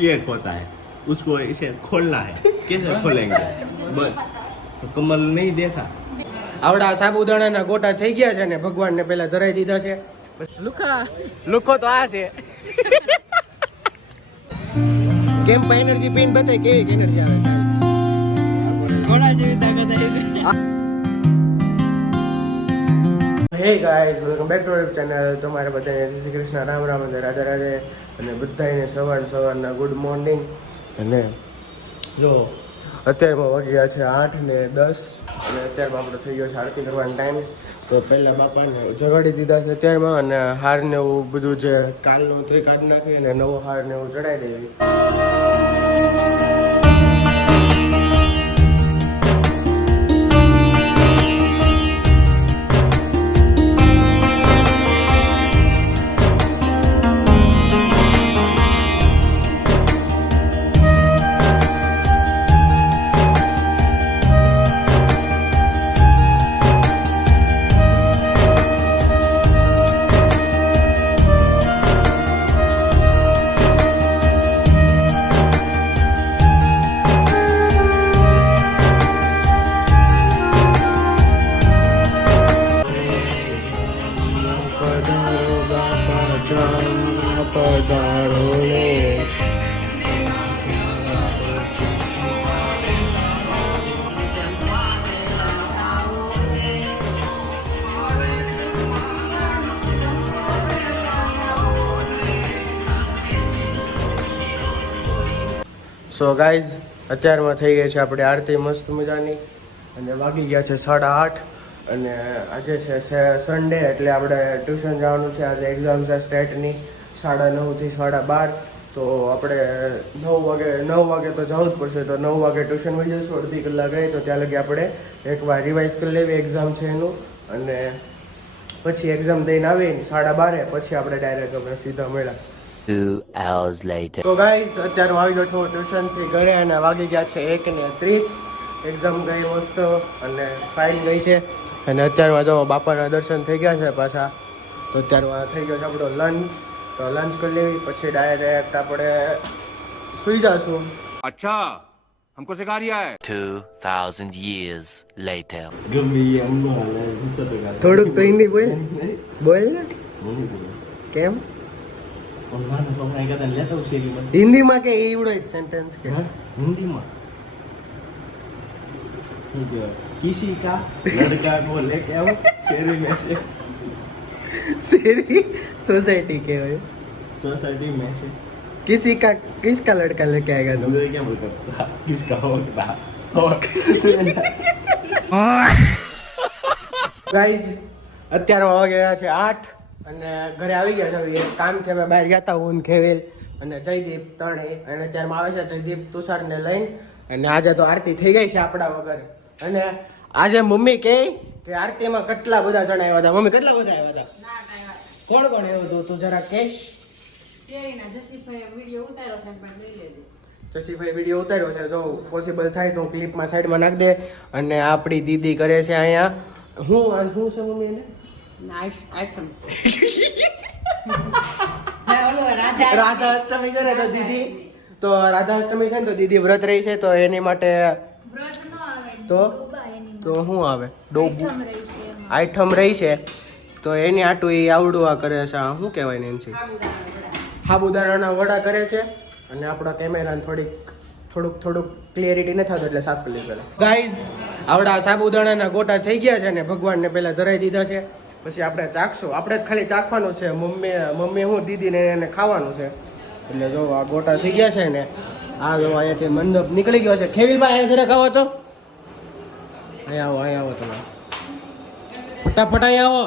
ये होता है, उसको इसे खोलना है, कैसे खोलेंगे? बस कमल नहीं देखा. આવડા સાબુદાણાના ગોટા થઈ ગયા છે ને ભગવાનને પહેલા ધરાઈ દીધા છે. લુખો તો આ છે. કેમ એનર્જી પીન બતાય કેવી એનર્જી આવે છે. ઘોડા જેવી તાકાત આવી. Hey guys, welcome back to our channel. તમારા બધાને જય શ્રી કૃષ્ણ, રામ રામ અને રાધે રાધે, અને બધાને સવારના ગુડ મોર્નિંગ. અને જો અત્યારમાં વાગી ગયા છે 8 ને 10 અને અત્યારમાં આપણે થઈ ગયો છે આરતી કરવાનો ટાઈમ. તો પહેલાં બાપાને જગાડી દીધા છે અત્યારમાં, અને હાર ને એવું બધું જે કાલનું તે કાઢી નાખી અને નવો હાર ને એવું ચડાવી દઈએ. સો ગાઈઝ, અત્યારમાં થઈ ગઈ છે આપણે આરતી મસ્ત મજાની, અને વાગી ગયા છે 8:30. અને આજે છે સન્ડે, એટલે આપણે ટ્યુશન જવાનું છે. આજે એક્ઝામ છે સ્ટેટની 9:30 થી 12:30. તો આપણે 9 વાગે તો જવું જ પડશે. તો 9 વાગે ટ્યુશન વહી જઈશું, અડધી કલાક રહી. તો ત્યાં લગી આપણે એકવાર રિવાઇઝ કરી લેવી એક્ઝામ છે એનું, અને પછી એક્ઝામ દઈને આવીને 12:30 પછી આપણે ડાયરેક્ટ આપણે સીધા મળ્યા. 2 hours later. તો ગાઈઝ, અત્યારે આવી ગયો છું ટ્યુશનથી ઘરે, અને વાગી ગયા છે 1:30. એક્ઝામ ગઈ મસ્ત અને ફાઇન ગઈ છે. અને અત્યારમાં જો બાપાના દર્શન થઈ ગયા છે પાછા. તો અત્યારમાં થઈ ગયો છે આપણો લંચ. તો લંચ કરી લેવી પછી ડાયરેક્ટ આપણે સુઈ જશું. अच्छा हमको सिखा रिया है. 2000 years later. ગમે એ અમનો હાલે સતો ગાલે. થોડુંક તો હિન્દી બોલ ને. કેમ ઓનલાઈન તો આપણે કહેતા લેતો શેરીમાં હિન્દીમાં કે ઈવડો જ સેન્ટેન્સ કે हिंदीમાં શું કહેવાય? किसी का लड़का को लेके आओ शहरी में से, શેરી સોસાયટી કહેવાય. सोसाइटी में से. કિસકા લડકા લેકે આएगा तुम? मुझे क्या बोलता किसका होगा? ગાઈઝ, અત્યારમાં વાગ્યા છે 8 અને ઘરે આવી ગયા છે. એક કામથી અમે બહાર ગયા હતા, હું ને ખેવેલ અને જયદીપ ત્રણેય. અને અત્યારમાં આવે છે જયદીપ તુષારને લઈને. અને આજે તો આરતી થઈ ગઈ છે આપણા વગર. અને આજે મમ્મી કહે કે આરતીમાં કેટલા બધા જણા આવ્યા હતા. મમ્મી કેટલા બધા આવ્યા હતા? કોણ કોણ આવ્યું હતું તું જરા કહેશ? જસીભાઈ વિડીયો ઉતાર્યો છે. જો પોસિબલ થાય તો ક્લિપમાં સાઈડમાં નાખ દે. અને આપણી દીદી કરે છે અહીંયા શું છે મમ્મી એને? રાધા અષ્ટમી છે ને, તો દીદી રાધા અષ્ટમી છે ને, તો દીદી વ્રત રહી છે. તો એની માટે તો શું આવે? ડોબુ આઈટમ રહી છે. તો એની આટું એ આવડું આ કરે છે. આ શું કહેવાય ને એનથી? સાબુદાણાના વડા કરે છે. અને આપણા કેમેરાને થોડુંક ક્લિયરિટી નથી થતું, એટલે સાફ કરી લીધેલા. ગાઈઝ, આવડા સાબુદાણાના ગોટા થઈ ગયા છે ને ભગવાનને પહેલા ધરાઈ દીધા છે. પછી આપણે ચાખશું. આપણે જ ખાલી ચાખવાનું છે. મમ્મી હું દીદીને એને ખાવાનું છે. એટલે જો આ ગોટા થઈ ગયા છે ને, આ જો અહીંયાથી મંડપ નીકળી ગયો છે. ખેવીભાઈ અહીંયા જરા ખાવો તો અહીંયા આવો તમે ફટાફટ અહીંયા આવો.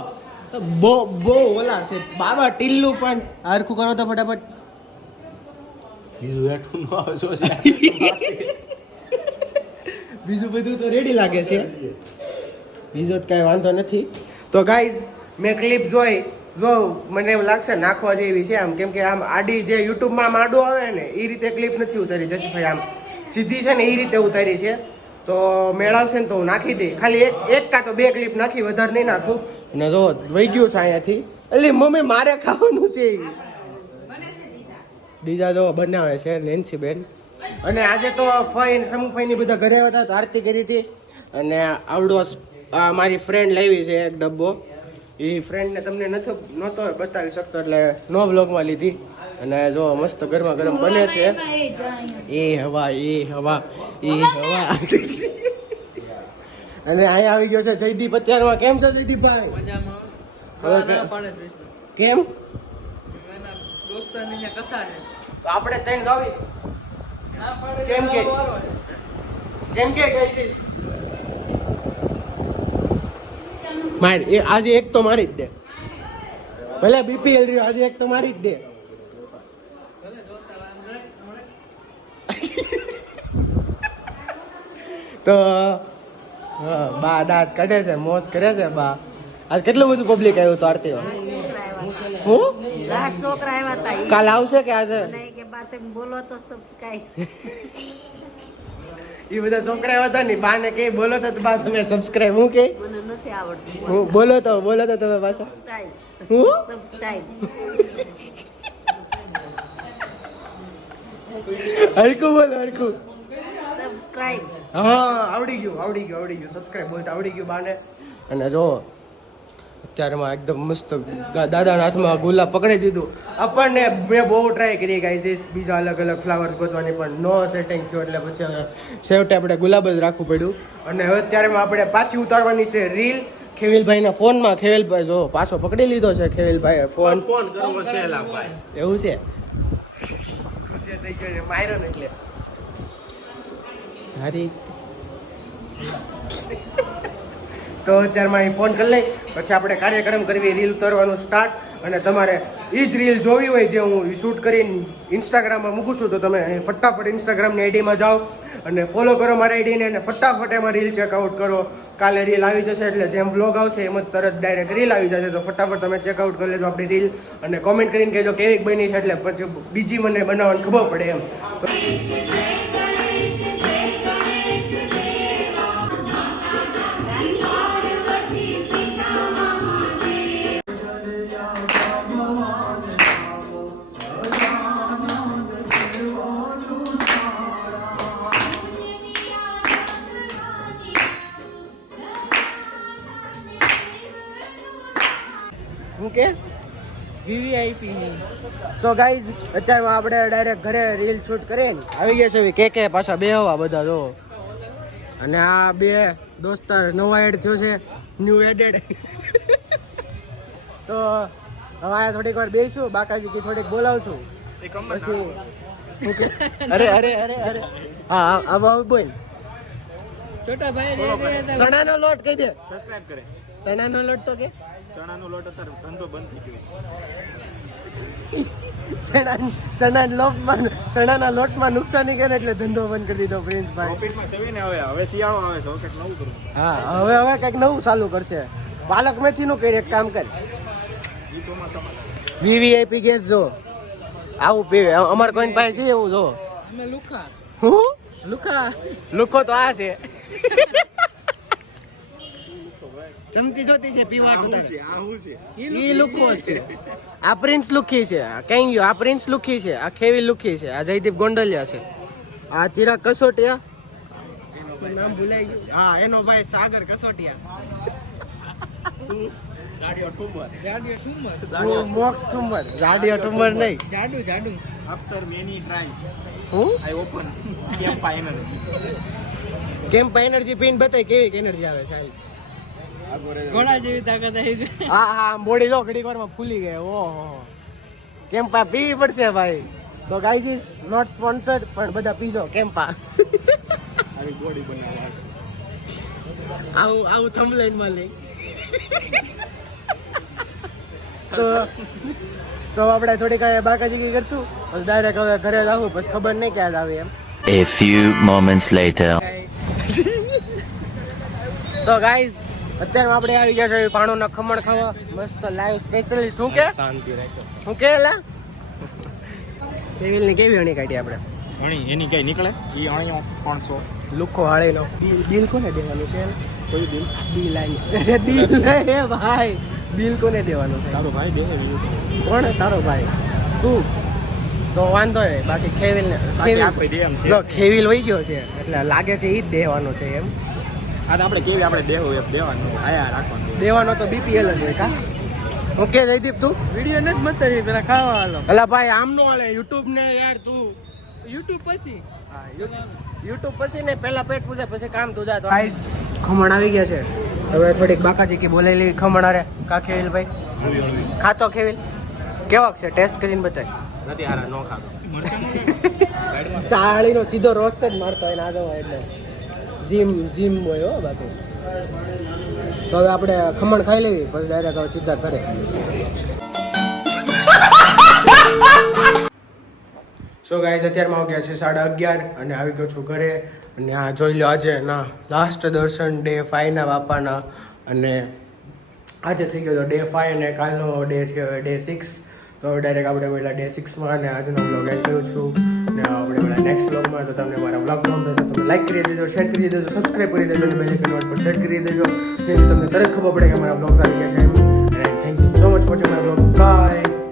બહુ ઓલા છે બાબા ટીલ્લું પણ હરખું કરો તો ફટાફટ. બીજું એઠું ન આવે છો બીજું બધું તો રેડી લાગે છે. બીજો તો કાંઈ વાંધો નથી. તો ગાઈઝ, મેં ક્લિપ જોઈ મને એમ લાગશે નાખવા જેવી છે આમ, કેમ કે આમ આડી જે યુટ્યુબમાં આમ આડો આવે ને એ રીતે ક્લિપ નથી ઉતારી જશભાઈ. આમ સીધી છે ને એ રીતે ઉતારી છે. તો મેળવશે ને તો હું નાખી દઈ. ખાલી એક કાં તો 2 ક્લિપ નાખી, વધારે નહીં નાખું. અને જો વહી ગયું છે અહીંયાથી. એટલે મમ્મી મારે ખાવાનું છે. બીજા જો બનાવે છે નેન્સી બેન. અને આજે તો ફઈન સમુફઈની બધા ઘરે હતા તો આરતી કરી હતી. અને આવડો મારી ફ્રેન્ડ લાવી છે એક ડબ્બો. એ ફ્રેન્ડને તમને નહોતો બતાવી શકતો એટલે નો બ્લોગમાં લીધી. અને જો મસ્ત ગરમા ગરમ બને છે. એ હવા અને અહીંયા આવી ગયો છે જયદીપ. અત્યારમાં કેમ છો જયદીપભાઈ? કેમ આપણે ત્રણ જાવી કેમ કે કહીશ માર એ આજે એક તો મારી જ દે. ભલે બીપીએલ રહ્યો આજે એક તો મારી જ દે. તો બા દાંત કાઢે છે, મોજ કરે છે બા. આજ કેટલું બધું પબ્લિક આવ્યું તો આરતી હું છોકરા આવ્યા હતા. કાલ આવશે કે આજે કે બા તમે બોલો તો સબસ્ક્રાઇબ. એ બધા છોકરા આવ્યા હતા ને બાને કઈ બોલો તો બા તમે સબસ્ક્રાઇબ. હું કે મને નથી આવડતું. હું બોલો તો તમે પાછા હું સબસ્ક્રાઇબ. હરકું બોલો હરકું. સબસ્ક્રાઇબ. હા આવડી ગયું સબસ્ક્રાઇબ બોલતા આવડી ગયું બાને. અને જો અત્યારમાં એકદમ મસ્ત દાદાના હાથમાં ગુલાબ પકડી દીધું. આપણને મેં બહુ ટ્રાય કરી ગાઈઝ બીજા અલગ અલગ ફ્લાવર્સ ગોતવાની પણ નો સેટિંગ થયું એટલે પછી છેવટે આપણે ગુલાબ જ રાખવું પડ્યું. અને હવે અત્યારમાં આપણે પાછી ઉતારવાની છે રીલ ખેવિલભાઈના ફોનમાં. ખેવિલભાઈ જો પાછો પકડી લીધો છે ખેવિલભાઈએ ફોન કરવો છે એલા ભાઈ. એવું છે ગુસ્સે થઈ ગયો છે માર્યો ને એટલે હારી. તો અત્યારમાં અહીં ફોન કરી લઈ પછી આપણે કાર્યક્રમ કરવી રીલ ઉતારવાનું સ્ટાર્ટ. અને તમારે એ જ રીલ જોવી હોય જે હું શૂટ કરીને ઇન્સ્ટાગ્રામમાં મૂકું છું તો તમે ફટાફટ ઇન્સ્ટાગ્રામની આઈડીમાં જાઓ અને ફોલો કરો મારી આઈડીને અને ફટાફટ એમાં રીલ ચેકઆઉટ કરો. કાલે રીલ આવી જશે એટલે જેમ વ્લોગ આવશે એમ જ તરત ડાયરેક્ટ રીલ આવી જશે. તો ફટાફટ તમે ચેકઆઉટ કરી લેજો આપણી રીલ અને કોમેન્ટ કરીને કહેજો કેવી બની છે એટલે પછી બીજી મને બનાવવાની ખબર પડે એમ. કે વીવીઆઈપી ની સો ગાઈઝ અત્યારમાં આપણે ડાયરેક્ટ ઘરે રીલ શૂટ કરીને આવી ગયા છે કે પાછા બે હવા બધા જો. અને આ બે દોસ્તાર નવા એડ થયો છે ન્યૂ એડેડ. તો હવે આ થોડીક વાર બેસીશું બાકાજી થોડીક બોલાવશું પછી અરે હા આ બોલ છોટા ભાઈ સણાનો લોટ કહી દે સબસ્ક્રાઇબ કરે. સણાનો લોટ તો કે ચણાનો લોટ અત્યારે ધંધો બંધ થઈ ગયો. સણાના લોટમાં નુકસાની કરે એટલે ધંધો બંધ કરી દીધો પ્રિન્સભાઈ. પ્રોફિટમાં છે ને હવે શિયાળો આવે છે કંઈક નવું કરું. હા હવે કંઈક નવું ચાલુ કરશે. પાલક મેથીનું કરી એક કામ કર વીવીઆઈપી ગેસ જો આવું પીવે. અમારે કોઈ પાસે છે એવું જો હું લુખો તો આ છે ચમચી જોતી છે પીવા ઈ લુખો છે. આ પ્રિન્સ લુખી છે કઈ ગયો. આ પ્રિન્સ લુખી છે. આ ખેવી લુખી છે. આ જયદીપ ગોંડલિયા છે. આ ચિરાગ કસોટિયા નામ ભૂલાઈ ગયું. હા એનો ભાઈ સાગર કસોટિયા. મોક્ષ ઠુમર જાડિયો ઠુમર નહીં જાડુ આફ્ટર મેની ટ્રાયલ્સ હું I open camp energy pin બતાય કેવી એનર્જી આવે સાહેબ. ઘોડા જેવી તાકાત આવી. હા બોડી જો ઘડીક વારમાં ફૂલી ગઈ. ઓહો કેમ્પા પીવી પડશે ભાઈ. તો ગાઈઝ ઇઝ નોટ સ્પોન્સર્ડ પણ બધા પીજો કેમ્પા. આવી બોડી બનાવવા આવું થંબનેલ માં લઈ. તો આપણે થોડીક બાકાજી કરશું પછી ડાયરેક્ટ હવે ઘરે જ આવું પછી ખબર નહીં ક્યાં જ આવે એમ. A few moments later. તો ગાઈઝ અત્યારે આપણે આવી ગયા છે પાણોના ખમણ ખાવા મસ્ત લાઈવ સ્પેશિયલિસ્ટ. શું કે શાંતિ રાખો. શું કે લા કેવી કેવી અણી કાઢી આપણે અણી એની કઈ નીકળે ઈ અણીઓ 500 લુખો હાળીનો દિલ કોને દેવાનું છે કોઈ બિલ દિલ આવી દિલ હે ભાઈ દિલ કોને દેવાનું છે તારો ભાઈ દે કોણ તારો ભાઈ તું તો વાંધો નહીં. બાકી ખેવિલ આપણે દે એમ છે જો ખેવિલ વહી ગયો છે એટલે લાગે છે એ જ દેવાનો છે એમ. આ તો આપણે કેવી આપણે દેવું એમ દેવાનું આયા રાખવાનું દેવાનો તો બીપીએલ જ હોય કા. ઓકે જયદીપ તું વિડીયો નથી મત પેલા ખાવા હાલો. અલા ભાઈ આમ નો હાલે યુટ્યુબ ને યાર તું યુટ્યુબ પછી યુટ્યુબ પછી ને પહેલા પેટ પૂજા પછી કામ તું જા. તો ગાઈસ ખમણ આવી ગયા છે. હવે થોડીક બાકાજી કી બોલાઈ લેવી ખમણ આરે કા ખેવિલ ભાઈ ખાતો ખેવિલ કેવાક છે ટેસ્ટ કરીને બતાય. નથી હારા નો ખાતો સાળીનો સીધો રોસ્ટ જ મારતો હોય ને આગળ એટલે જીમ હોય હો બાકી. તો હવે આપણે ખમણ ખાઈ લેવી પછી ડાયરેક્ટ સીધા કરે. સો ગાઈઝ અત્યારમાં આવી ગયા છે 11:30 અને આવી ગયો છું ઘરે. અને આ જોઈ લો આજે ના લાસ્ટ દર્શન ડે 5 ના બાપાના. અને આજે થઈ ગયો તો ડે 5 અને કાલનો ડે થયો ડે 6. તો ડાયરેક્ટ આપણે પેલા ડે 6 માં અને આજનો વ્લોગ એન્ડ કરું છું. ને આપણે પેલા નેક્સ્ટ વ્લોગમાં તો તમને મારા વ્લોગ ગમે તો તમે લાઈક કરી દેજો, શેર કરી દેજો, સબસ્ક્રાઈબ કરી દેજો અને બેલ આઇકન પર સેટ કરી દેજો જેથી તમને તરત ખબર પડે કે મારા વ્લોગ્સ આવી ગયા છે. And thank you so much watching my vlog. By.